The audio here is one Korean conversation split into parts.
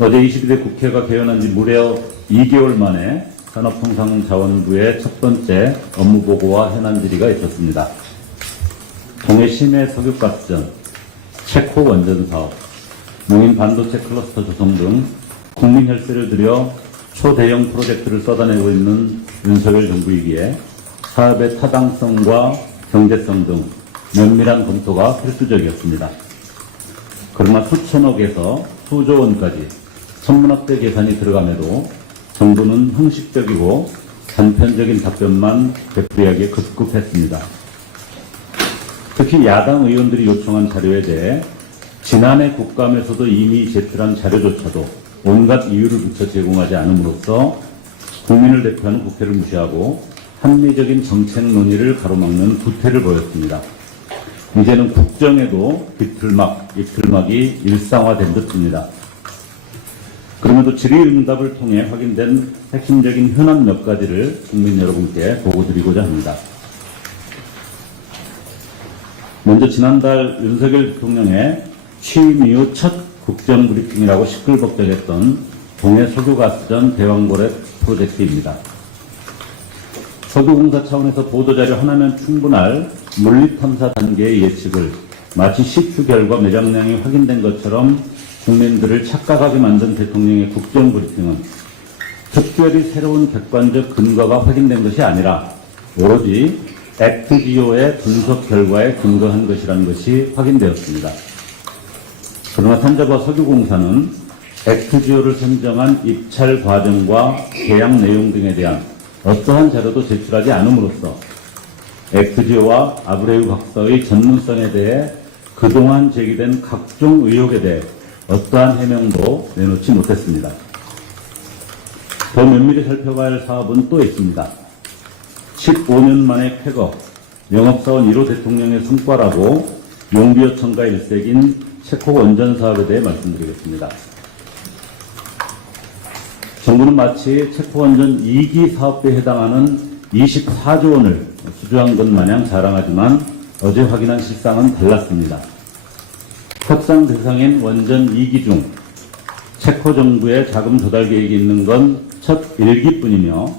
어제 22대 국회가 개원한 지 무려 2개월 만에 산업통상자원부의 첫 번째 업무보고와 현안 질의가 있었습니다. 동해 심해 석유가스전, 체코 원전 사업, 농인 반도체 클러스터 조성 등 국민 혈세를 들여 초대형 프로젝트를 쏟아내고 있는 윤석열 정부이기에 사업의 타당성과 경제성 등 면밀한 검토가 필수적이었습니다. 그러나 수천억에서 수조 원까지 천문학대 계산이 들어감에도 정부는 형식적이고 단편적인 답변만 되풀이하기에 급급했습니다. 특히 야당 의원들이 요청한 자료에 대해 지난해 국감에서도 이미 제출한 자료조차도 온갖 이유를 붙여 제공하지 않음으로써 국민을 대표하는 국회를 무시하고 합리적인 정책 논의를 가로막는 구태를 보였습니다. 이제는 국정에도 이틀막이 일상화된 듯합니다. 그럼에도 질의응답을 통해 확인된 핵심적인 현안 몇 가지를 국민 여러분께 보고드리고자 합니다. 먼저 지난달 윤석열 대통령의 취임 이후 첫 국정브리핑이라고 시끌벅적했던 동해 석유가스전 대왕거래 프로젝트입니다. 석유공사 차원에서 보도자료 하나면 충분할 물리탐사 단계의 예측을 마치 시추 결과 매장량이 확인된 것처럼 국민들을 착각하게 만든 대통령의 국정브리핑은 특별히 새로운 객관적 근거가 확인된 것이 아니라 오로지 액트지오의 분석 결과에 근거한 것이라는 것이 확인되었습니다. 그러나 산자부와 석유공사는 액트지오를 선정한 입찰 과정과 계약 내용 등에 대한 어떠한 자료도 제출하지 않음으로써 액트지오와 아브레우 박사의 전문성에 대해 그동안 제기된 각종 의혹에 대해 어떠한 해명도 내놓지 못했습니다. 더 면밀히 살펴봐야 할 사업은 또 있습니다. 15년 만에 쾌거, 영업사원 1호 대통령의 성과라고 용비어천가 일색인 체코 원전 사업에 대해 말씀드리겠습니다. 정부는 마치 체코 원전 2기 사업에 해당하는 24조 원을 수주한 것 마냥 자랑하지만 어제 확인한 실상은 달랐습니다. 협상 대상인 원전 2기 중 체코 정부의 자금 조달 계획이 있는 건 첫 1기뿐이며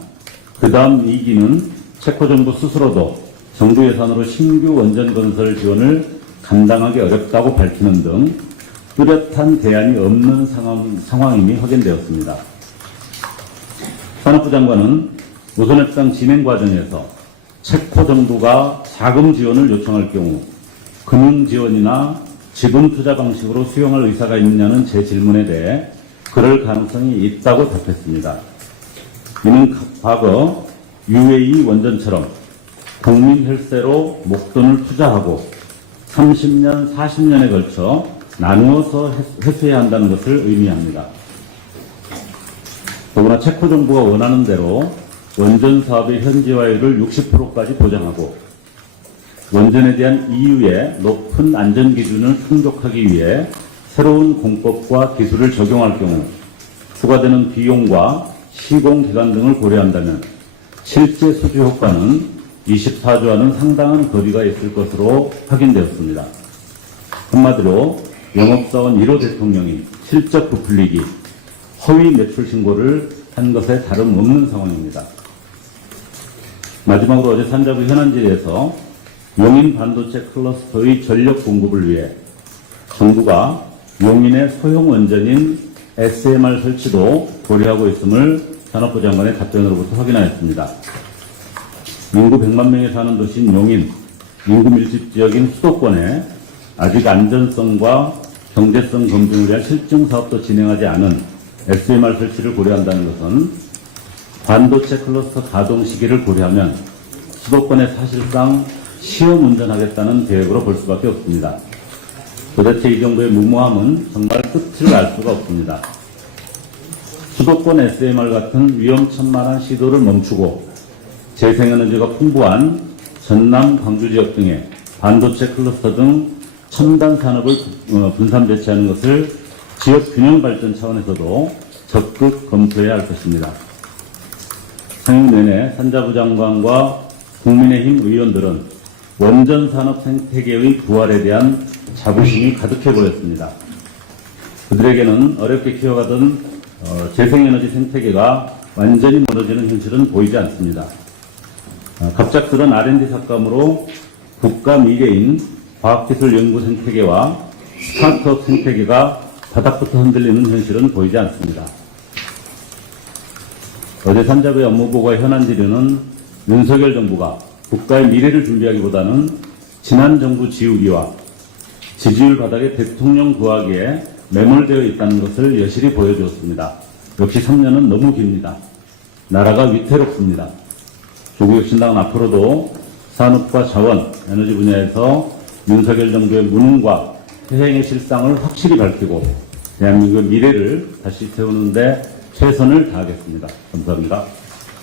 그 다음 2기는 체코 정부 스스로도 정부 예산으로 신규 원전 건설 지원을 감당하기 어렵다고 밝히는 등 뚜렷한 대안이 없는 상황임이 확인되었습니다. 산업부 장관은 우선 협상 진행 과정에서 체코 정부가 자금 지원을 요청할 경우 금융 지원이나 지분 투자 방식으로 수용할 의사가 있느냐는 제 질문에 대해 그럴 가능성이 있다고 답했습니다. 이는 과거 UAE 원전처럼 국민 혈세로 목돈을 투자하고 30년, 40년에 걸쳐 나누어서 회수해야 한다는 것을 의미합니다. 더구나 체코 정부가 원하는 대로 원전 사업의 현지화율을 60%까지 보장하고 원전에 대한 EU의 높은 안전 기준을 충족하기 위해 새로운 공법과 기술을 적용할 경우 추가되는 비용과 시공 기간 등을 고려한다면 실제 수주 효과는 24조와는 상당한 거리가 있을 것으로 확인되었습니다. 한마디로 영업사원 1호 대통령이 실적 부풀리기, 허위 매출 신고를 한 것에 다름없는 상황입니다. 마지막으로 어제 산자부 현안질에서 용인 반도체 클러스터의 전력 공급을 위해 정부가 용인의 소형 원전인 SMR 설치도 고려하고 있음을 산업부 장관의 답변으로부터 확인하였습니다. 인구 100만 명이 사는 도시인 용인, 인구 밀집 지역인 수도권에 아직 안전성과 경제성 검증을 위한 실증 사업도 진행하지 않은 SMR 설치를 고려한다는 것은 반도체 클러스터 가동 시기를 고려하면 수도권에 사실상 시험 운전하겠다는 계획으로 볼 수밖에 없습니다. 도대체 이 정도의 무모함은 정말 끝을 알 수가 없습니다. 수도권 SMR 같은 위험천만한 시도를 멈추고 재생에너지가 풍부한 전남, 광주 지역 등의 반도체 클러스터 등 첨단 산업을 분산 배치하는 것을 지역 균형 발전 차원에서도 적극 검토해야 할 것입니다. 상임 내내 산자부 장관과 국민의힘 의원들은 원전 산업 생태계의 부활에 대한 자부심이 가득해 보였습니다. 그들에게는 어렵게 키워가던 재생에너지 생태계가 완전히 무너지는 현실은 보이지 않습니다. 갑작스런 R&D 삭감으로 국가 미래인 과학기술 연구 생태계와 스타트업 생태계가 바닥부터 흔들리는 현실은 보이지 않습니다. 어제 산자부의 업무보고와 현안 질의는 윤석열 정부가 국가의 미래를 준비하기보다는 지난 정부 지우기와 지지율 바닥의 대통령 구하기에 매몰되어 있다는 것을 여실히 보여주었습니다. 역시 3년은 너무 깁니다. 나라가 위태롭습니다. 조국혁신당은 앞으로도 산업과 자원, 에너지 분야에서 윤석열 정부의 무능과 퇴행의 실상을 확실히 밝히고 대한민국의 미래를 다시 세우는 데 최선을 다하겠습니다. 감사합니다.